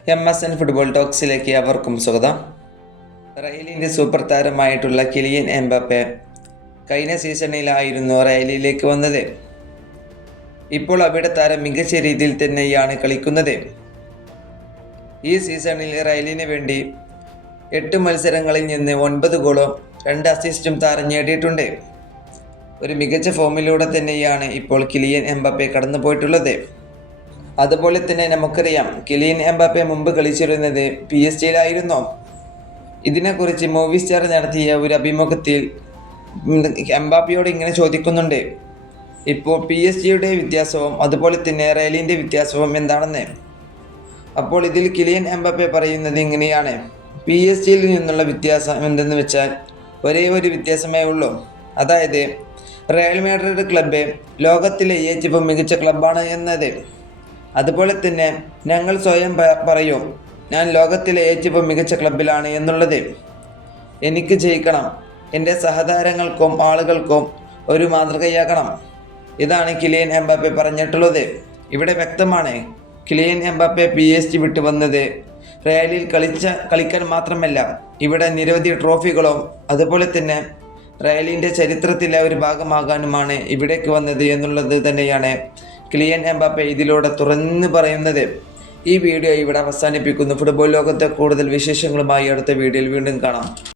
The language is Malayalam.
MSN ഫുട്ബോൾ ടോക്സിലേക്ക് അവർക്കും സ്വാഗതം. റയലിൻ്റെ സൂപ്പർ താരമായിട്ടുള്ള കിലിയൻ എംബാപ്പെ കഴിഞ്ഞ സീസണിലായിരുന്നു റയലിലേക്ക് വന്നത്. ഇപ്പോൾ അവിടെ താരം മികച്ച രീതിയിൽ തന്നെയാണ് കളിക്കുന്നത്. ഈ സീസണിൽ റയലിന് വേണ്ടി 8 മത്സരങ്ങളിൽ നിന്ന് 9 ഗോളും 2 അസിസ്റ്റും താരം നേടിയിട്ടുണ്ട്. ഒരു മികച്ച ഫോമിലൂടെ തന്നെയാണ് ഇപ്പോൾ കിലിയൻ എംബാപ്പെ കടന്നു പോയിട്ടുള്ളത്. അതുപോലെ തന്നെ നമുക്കറിയാം, കിലിയൻ എംബാപ്പെ മുമ്പ് കളിച്ചിരുന്നത് PSG-യിലായിരുന്നു. ഇതിനെക്കുറിച്ച് മൂവി സ്റ്റാർ നടത്തിയ ഒരു അഭിമുഖത്തിൽ എംബാപ്പയോട് ഇങ്ങനെ ചോദിക്കുന്നുണ്ട്, ഇപ്പോൾ PSG-യുടെ വ്യത്യാസവും അതുപോലെ തന്നെ റയലിൻ്റെ വ്യത്യാസവും എന്താണെന്ന്. അപ്പോൾ ഇതിൽ കിലിയൻ എംബാപ്പെ പറയുന്നത് ഇങ്ങനെയാണ്: PSG-യിൽ നിന്നുള്ള വ്യത്യാസം എന്തെന്ന് വെച്ചാൽ ഒരേ ഒരു വ്യത്യാസമേ ഉള്ളൂ. അതായത് റയൽ മാഡ്രിഡ് ക്ലബ്ബ് ലോകത്തിലെ ഏറ്റവും മികച്ച ക്ലബ്ബാണ് എന്നത്. അതുപോലെ തന്നെ ഞങ്ങൾ സ്വയം പറയും, ഞാൻ ലോകത്തിലെ ഏറ്റവും മികച്ച ക്ലബ്ബിലാണ് എന്നുള്ളത്. എനിക്ക് ജയിക്കണം, എൻ്റെ സഹതാരങ്ങൾക്കും ആളുകൾക്കും ഒരു മാതൃകയാകണം. ഇതാണ് കിലിയൻ എംബാപ്പെ പറഞ്ഞിട്ടുള്ളത്. ഇവിടെ വ്യക്തമാണ്, കിലിയൻ എംബാപ്പെ PSG വിട്ടു വന്നത് റയലിൽ കളിക്കാൻ മാത്രമല്ല, ഇവിടെ നിരവധി ട്രോഫികളും അതുപോലെ തന്നെ റയലിൻ്റെ ചരിത്രത്തിലെ ഒരു ഭാഗമാകാനുമാണ് ഇവിടേക്ക് വന്നത് എന്നുള്ളത് തന്നെയാണ് കിലിയൻ എംബാപ്പെ ഇതിലൂടെ തുറന്നു പറയുന്നത്. ഈ വീഡിയോ ഇവിടെ അവസാനിപ്പിക്കുന്നു. ഫുട്ബോൾ ലോകത്തെ കൂടുതൽ വിശേഷങ്ങളുമായി അടുത്ത വീഡിയോയിൽ വീണ്ടും കാണാം.